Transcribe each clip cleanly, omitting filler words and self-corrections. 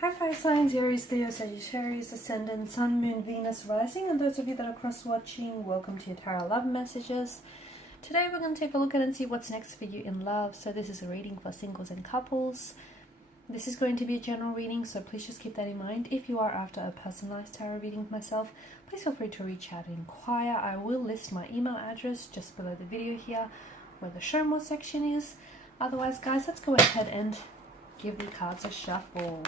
Hi fire signs, Aries, Leo, Sagittarius, Ascendant, Sun, Moon, Venus, Rising, and those of you that are cross-watching, welcome to your Tarot Love Messages. Today we're going to take a look at and see what's next for you in love. So this is a reading for singles and couples. This is going to be a general reading, so please just keep that in mind. If you are after a personalized tarot reading with myself, please feel free to reach out and inquire. I will list my email address just below the video here, where the show more section is. Otherwise, guys, let's go ahead and give the cards a shuffle.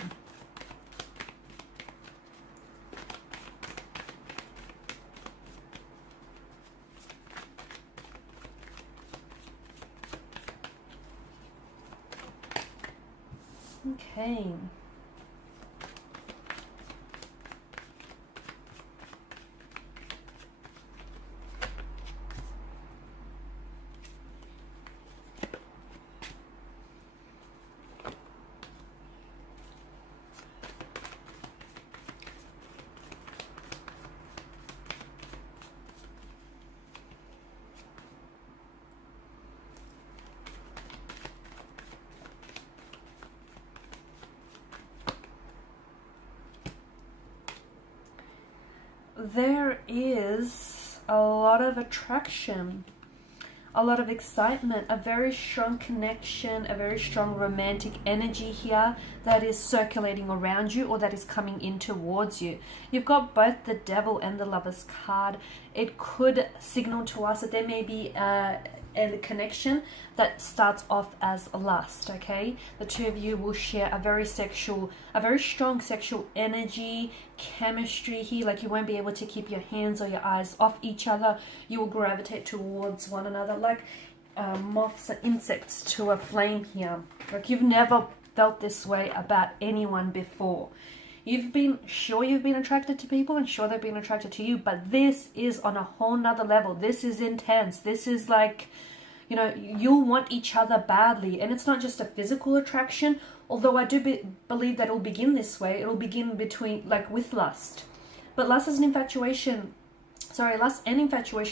Okay. There is a lot of attraction, a lot of excitement, a very strong connection, a very strong romantic energy here that is circulating around you or that is coming in towards you. You've got both the Devil and the Lover's card. It could signal to us that there may be a connection that starts off as lust, okay? The two of you will share a very strong sexual energy, chemistry here. Like, you won't be able to keep your hands or your eyes off each other. You will gravitate towards one another like moths and insects to a flame here. Like, you've never felt this way about anyone before. You've been attracted to people and sure they've been attracted to you, but this is on a whole nother level. This is intense. This is like, you know, you'll want each other badly. And it's not just a physical attraction, although I do believe that it'll begin this way. It'll begin with lust. But lust and infatuation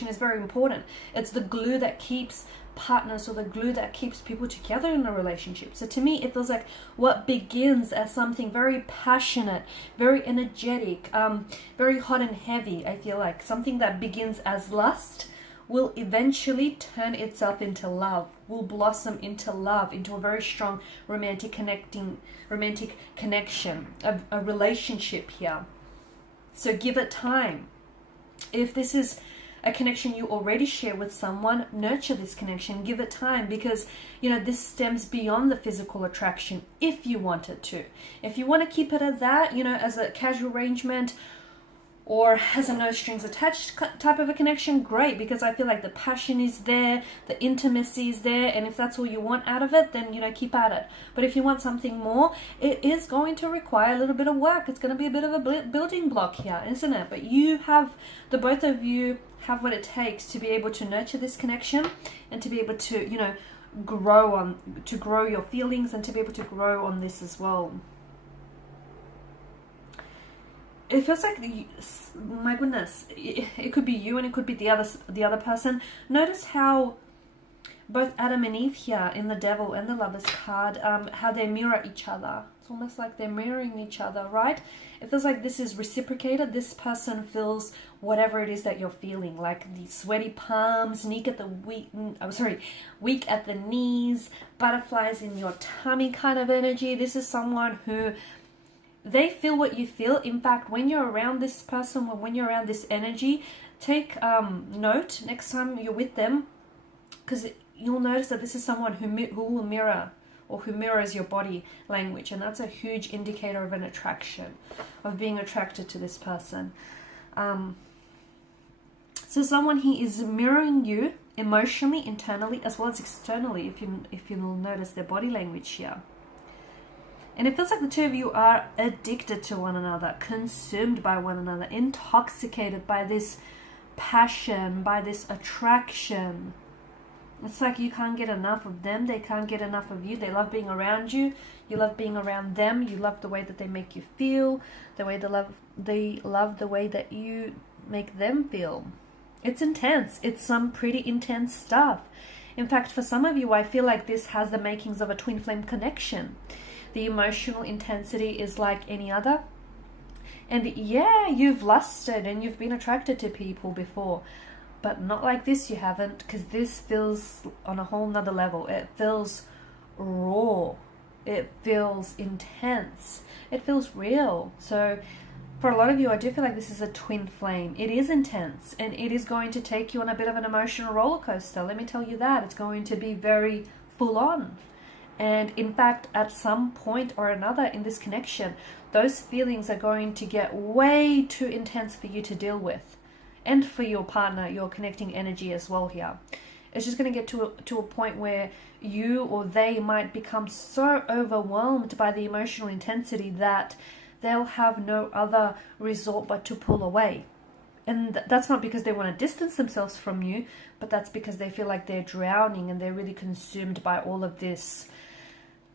is very important. It's the glue that keeps partners, or the glue that keeps people together in a relationship. So to me, it feels like what begins as something very passionate, very energetic, very hot and heavy, I feel like something that begins as lust will eventually turn itself into love, will blossom into love, into a very strong romantic connection, a relationship here. So give it time. If this is a connection you already share with someone, nurture this connection, give it time, because, you know, this stems beyond the physical attraction if you want it to. If you want to keep it as that, you know, as a casual arrangement or as a no strings attached type of a connection, great, because I feel like the passion is there, the intimacy is there, and if that's all you want out of it, then, you know, keep at it. But if you want something more, it is going to require a little bit of work. It's going to be a bit of a building block here, isn't it? But the both of you have what it takes to be able to nurture this connection and to be able to, you know, grow your feelings and to be able to grow on this as well. It feels like, my goodness, it could be you and it could be the other person. Notice how both Adam and Eve here in the Devil and the Lover's card, how they mirror each other. It's almost like they're mirroring each other, right? It feels like this is reciprocated. This person feels whatever it is that you're feeling, like the sweaty palms, weak at the knees, butterflies in your tummy kind of energy. This is someone who, they feel what you feel. In fact, when you're around this person, when you're around this energy, take note next time you're with them, because you'll notice that this is someone who will mirror, or who mirrors your body language, and that's a huge indicator of an attraction, of being attracted to this person. So someone he is mirroring you emotionally, internally, as well as externally, if you'll notice their body language here. And it feels like the two of you are addicted to one another, consumed by one another, intoxicated by this passion, by this attraction. It's like you can't get enough of them, they can't get enough of you. They love being around you, you love being around them, you love the way that they make you feel, they love the way that you make them feel. It's intense. It's some pretty intense stuff. In fact, for some of you, I feel like this has the makings of a twin flame connection. the emotional intensity is like any other. And yeah, you've lusted and you've been attracted to people before, but not like this, you haven't, because this feels on a whole nother level. It feels raw. It feels intense. It feels real. So for a lot of you, I do feel like this is a twin flame. It is intense, and it is going to take you on a bit of an emotional roller coaster. Let me tell you that. It's going to be very full on. And in fact, at some point or another in this connection, those feelings are going to get way too intense for you to deal with. And for your partner, your connecting energy as well here. It's just going to get to a point where you or they might become so overwhelmed by the emotional intensity that they'll have no other resort but to pull away. And that's not because they want to distance themselves from you, but that's because they feel like they're drowning and they're really consumed by all of this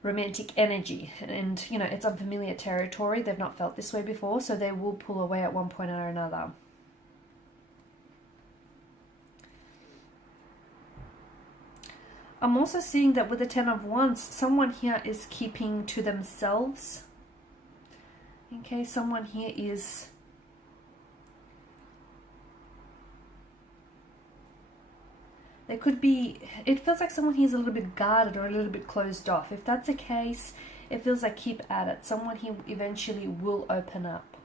romantic energy. And, you know, it's unfamiliar territory. They've not felt this way before, so they will pull away at one point or another. I'm also seeing that with the Ten of Wands, someone here is keeping to themselves. Okay, someone here is there could be, it feels like someone here is a little bit guarded or a little bit closed off. If that's the case, it feels like keep at it. Someone here eventually will open up.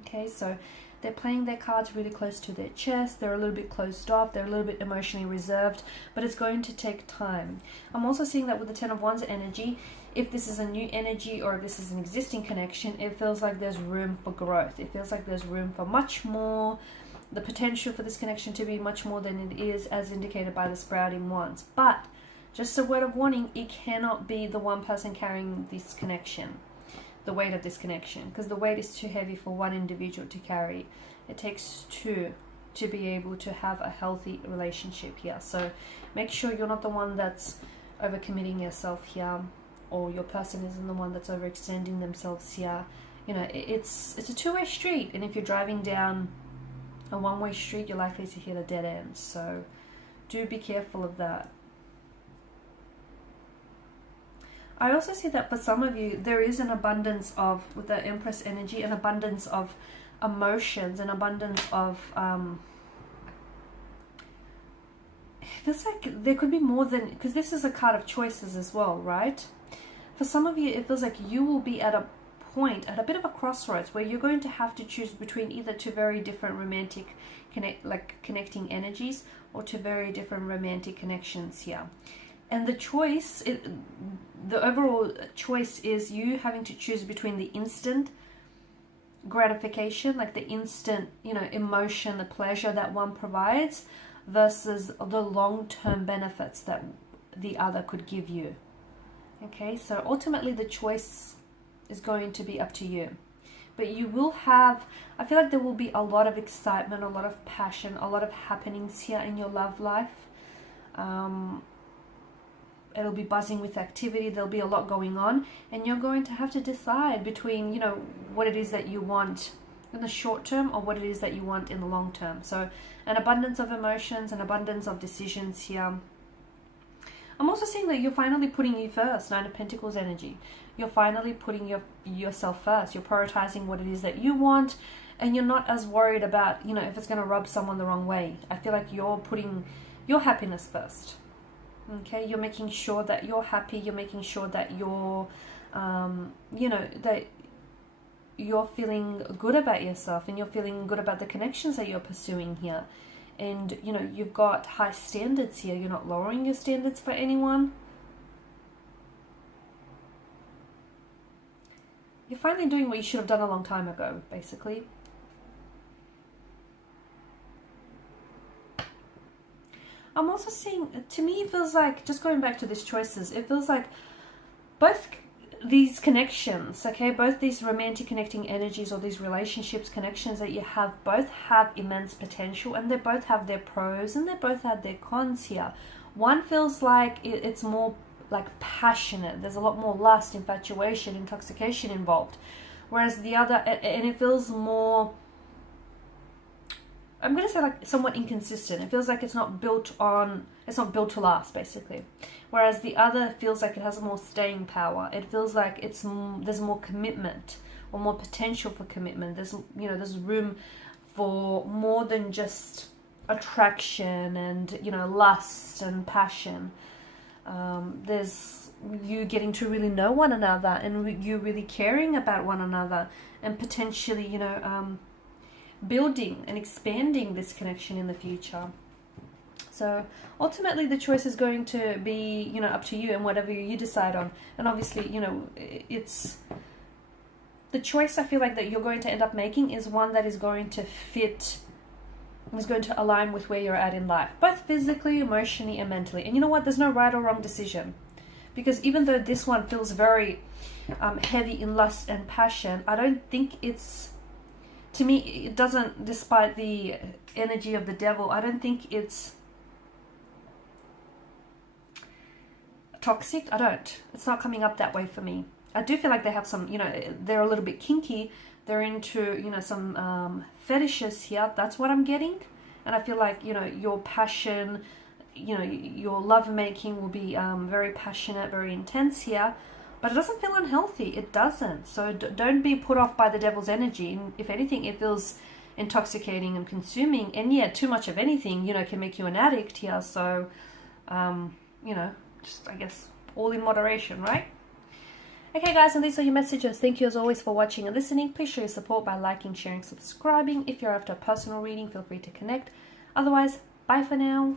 Okay, so they're playing their cards really close to their chest. They're a little bit closed off. They're a little bit emotionally reserved, but it's going to take time. I'm also seeing that with the Ten of Wands energy, if this is a new energy or if this is an existing connection, it feels like there's room for growth. It feels like there's room for much more, the potential for this connection to be much more than it is, as indicated by the sprouting wands. But just a word of warning, it cannot be the one person carrying this connection, the weight of this connection, because the weight is too heavy for one individual to carry. It takes two to be able to have a healthy relationship here. So make sure you're not the one that's overcommitting yourself here, or your person isn't the one that's overextending themselves here. You know, it's a two-way street, and if you're driving down a one-way street, you're likely to hit a dead end. So do be careful of that. I also see that for some of you, there is an abundance of, with the Empress energy, an abundance of emotions, an abundance of, it feels like there could be more than, because this is a card of choices as well, right? For some of you, it feels like you will be at a point, at a bit of a crossroads, where you're going to have to choose between either two very different romantic connecting energies, or two very different romantic connections here. And the choice, the overall choice is you having to choose between the instant gratification, like the instant, you know, emotion, the pleasure that one provides, versus the long-term benefits that the other could give you. Okay, so ultimately the choice is going to be up to you. But you will have, I feel like there will be a lot of excitement, a lot of passion, a lot of happenings here in your love life. It'll be buzzing with activity. There'll be a lot going on, and you're going to have to decide between, you know, what it is that you want in the short term or what it is that you want in the long term. So an abundance of emotions, an abundance of decisions here. I'm also seeing that you're finally putting you first. Nine of Pentacles energy. You're finally putting yourself first. You're prioritizing what it is that you want, and you're not as worried about, you know, if it's going to rub someone the wrong way. I feel like you're putting your happiness first. Okay, you're making sure that you're happy. You're making sure that you're, you know, that you're feeling good about yourself, and you're feeling good about the connections that you're pursuing here. And, you know, you've got high standards here. You're not lowering your standards for anyone. You're finally doing what you should have done a long time ago, basically. I'm also seeing, to me, it feels like, just going back to these choices, it feels like both these connections, okay, both these romantic connecting energies or these relationships, connections that you have, both have immense potential, and they both have their pros and they both have their cons here. One feels like it's more like passionate. There's a lot more lust, infatuation, intoxication involved. Whereas the other, and it feels more I'm going to say like somewhat inconsistent. It feels like it's not built to last, basically. Whereas the other feels like it has more staying power. It feels like there's more commitment, or more potential for commitment. There's room for more than just attraction and, lust and passion. There's you getting to really know one another, and you really caring about one another, and potentially, building and expanding this connection in the future. So ultimately the choice is going to be, up to you and whatever you decide on. And obviously, it's the choice I feel like that you're going to end up making is one that is going to fit, is going to align with where you're at in life, both physically, emotionally, and mentally. And you know what? There's no right or wrong decision, because even though this one feels very heavy in lust and passion, I don't think it's, to me, it doesn't, despite the energy of the devil, I don't think it's toxic. It's not coming up that way for me. I do feel like they have some, they're a little bit kinky. They're into, some fetishes here. That's what I'm getting. And I feel like, your passion, your lovemaking will be very passionate, very intense here. But it doesn't feel unhealthy. It doesn't. So don't be put off by the devil's energy. And if anything, it feels intoxicating and consuming. And yeah, too much of anything, can make you an addict here. So, just, I guess, all in moderation, right? Okay, guys, and these are your messages. Thank you as always for watching and listening. Please show your support by liking, sharing, subscribing. If you're after a personal reading, feel free to connect. Otherwise, bye for now.